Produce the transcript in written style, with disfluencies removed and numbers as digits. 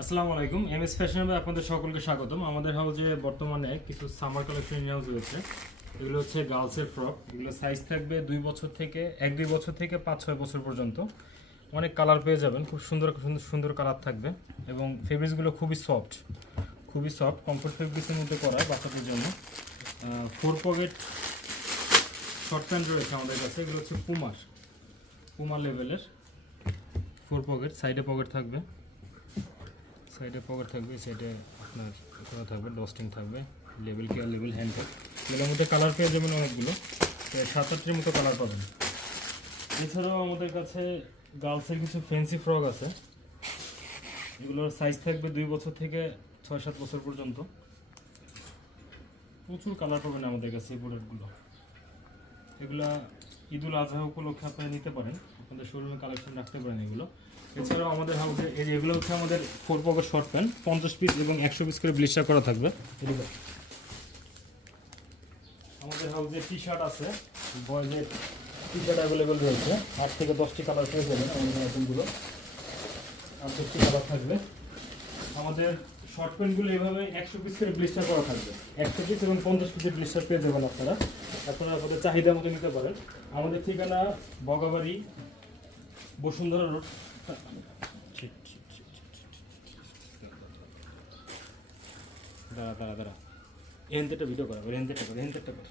আসসালামু আলাইকুম, এমএস ফ্যাশনে আপনাদের সকলকে স্বাগতম। আমাদের হাউজে বর্তমানে কিছু সামার কালেকশন নিয়ে হয়েছে। এগুলো হচ্ছে গার্লসের ফ্রক। এগুলো সাইজ থাকবে 2 বছর থেকে 1-2 বছর থেকে 5-6 বছর পর্যন্ত। অনেক কালার পেয়ে যাবেন, খুব সুন্দর সুন্দর সুন্দর কালার থাকবে এবং ফেব্রিক্সগুলো খুবই সফট, কমফোর্ট ফেব্রিক্সের মধ্যে করা বাচ্চাদের জন্য। 4 পকেট শর্ট প্যান্ট রয়েছে আমাদের কাছে। এগুলো হচ্ছে পুমা লেভেলের 4 পকেট। সাইডে পকেট থাকবে, সাইডে আপনার করা থাকবে, ডস্টিং থাকবে, label care label hand tag. এগুলোর মধ্যে কালার পেয়ে যাবেন অনেকগুলো, 7-8টির মতো কালার পাবেন। এছাড়াও আমাদের কাছে গার্লসের কিছু ফ্যান্সি ফ্রক আছে। এগুলোর সাইজ থাকবে 2 বছর থেকে 6-7 বছর পর্যন্ত। প্রচুর কালার পাবেন আমাদের কাছে এই প্রোডাক্টগুলো। এগুলা ঈদুল আজহা উপলক্ষে আপনারা নিতে পারেন, আপনাদের শোরুমে কালেকশন রাখতে পারেন এগুলো। এছাড়াও আমাদের হাউসে এগুলো হচ্ছে আমাদের 4 পকেট শর্ট প্যান্ট, 50 পিস এবং 100 পিস করে ব্লিস্টার করা থাকবে। আমাদের হাউসে টি শার্ট আছে, বয়েজের টি শার্ট অ্যাভেলেবেল রয়েছে। 8 থেকে 10টি কালার পেয়ে যাবেন আমাদের আইটেমগুলো, 8-10টি কালার থাকবে। আমাদের শর্ট প্যান্টগুলো এভাবে 100 পিস করে ব্লিস্টার করা থাকবে। 100 পিস এবং 50 পিসের ব্লিস্টার পেয়ে যাবেন আপনারা আপনাদের চাহিদা মতো নিতে পারেন। আমাদের ঠিকানা বগাবাড়ি, বসুন্ধরা রোড। দাঁড়া, এহেন্তেটা ভিডিও করা, এহেন্তেটা কর।